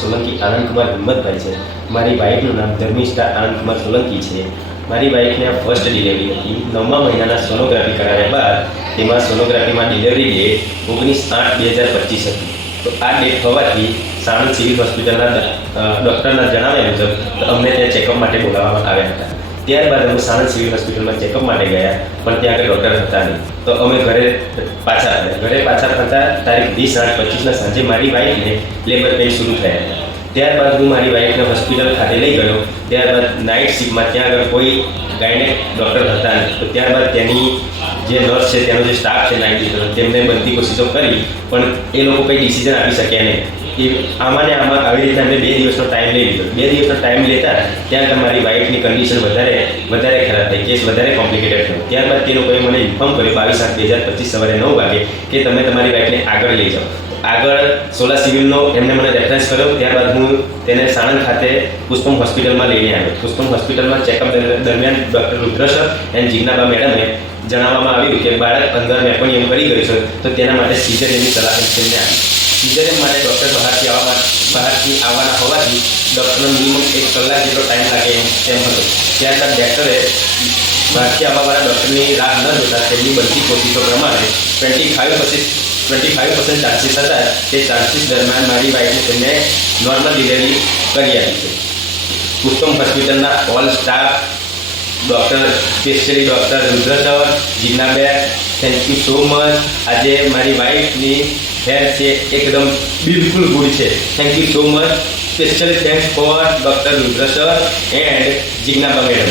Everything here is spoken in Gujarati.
સોલંકી આનંદ કુમાર હિંમતભાઈ છે। મારી વાઈફનું નામ ધર્મિષ્ઠા આનંદ કુમાર સોલંકી છે। મારી વાઈફને ફર્સ્ટ ડિલિવરી હતી। 9મા મહિનાના સોનોગ્રાફી કરાવ્યા બાદ તેમાં સોનોગ્રાફીમાં ડિલિવરી ડેટ 19/8/2025 હતી। તો આ ડેટ હોવાથી સાણંદ સિવિલ હોસ્પિટલના ડૉક્ટરના જણાવ્યા મુજબ અમને ત્યાં ચેકઅપ માટે બોલાવવામાં આવ્યા હતા। ત્યારબાદ અમે સાણંદ સિવિલ હોસ્પિટલમાં ચેકઅપ માટે ગયા, પણ ત્યાં આગળ ડૉક્ટર હતા નહીં। તો અમે ઘરે પાછા થતા તારીખ 20/8/25ના સાંજે મારી વાઈફને લેબર પેઇન શરૂ થયા હતા। ત્યારબાદ હું મારી વાઈફને હોસ્પિટલ ખાતે લઈ ગયો। ત્યારબાદ નાઇટ શિફ્ટમાં ત્યાં આગળ કોઈ ગાયનેક ડૉક્ટર હતા નહીં। તો ત્યારબાદ તેની જે નર્સ છે, તેનો જે સ્ટાફ છે નાઇટ શિફ્ટનો, તેમને બધી કોશિશો કરી, પણ એ લોકો કંઈ ડિસિઝન આપી શક્યા નહીં। એ આમાં આવી રીતે અમે 2 દિવસનો ટાઈમ લઈ લીધો। 2 દિવસનો ટાઈમ લેતા ત્યાં મારી વાઈફની કન્ડિશન વધારે ખરાબ થઈ, કેસ વધારે કોમ્પ્લિકેટેડ થયો। ત્યારબાદ તે લોકોએ મને ઇન્ફોર્મ કર્યું 22/8/2025 સવારે 9 વાગે કે તમે તમારી વાઈફને આગળ લઈ જાઓ। આગળ સોલા સિવિલનો એમને મને રેફરન્સ કર્યો। ત્યારબાદ હું તેને સાણંદ ખાતે પુષ્પમ હોસ્પિટલમાં લઈને આવ્યો। પુષ્પમ હોસ્પિટલમાં ચેકઅપ દરમિયાન ડૉક્ટર રુદ્ર સર એન્ડ જીજ્ઞાબા મેડમે જણાવવામાં આવ્યું કે બાળક અંદર મેકોનિયમ કરી ગયું છે, તો તેના માટે સિઝેરિયનની સલાહ તેમને આપી। સિઝેરિયન માટે ડૉક્ટર બહારથી આવવાના હોવાથી ડૉક્ટરનો મિનિમમ 1 કલાક જેટલો ટાઈમ લાગે તેમ હતો। ત્યારબાદ ડૉક્ટરે બહારથી આવવાવાળા ડૉક્ટરની રાહ ન જોતા તેમની બધી કોશિશો પ્રમાણે 25% ચાન્સીસ હતા। તે ચાન્સીસ દરમિયાન મારી વાઈફને તેમને નોર્મલ ડિલિવરી કરી આપી છે। પુષ્પમ હોસ્પિટલના all staff, doctor, specially doctor Rudra sir, Jignaben, thank you so much. આજે મારી વાઈફની હેલ્થ છે એકદમ બિલકુલ ગુડ છે। Thank you so much. Specially thanks for doctor Rudra sir and Jignaba madam.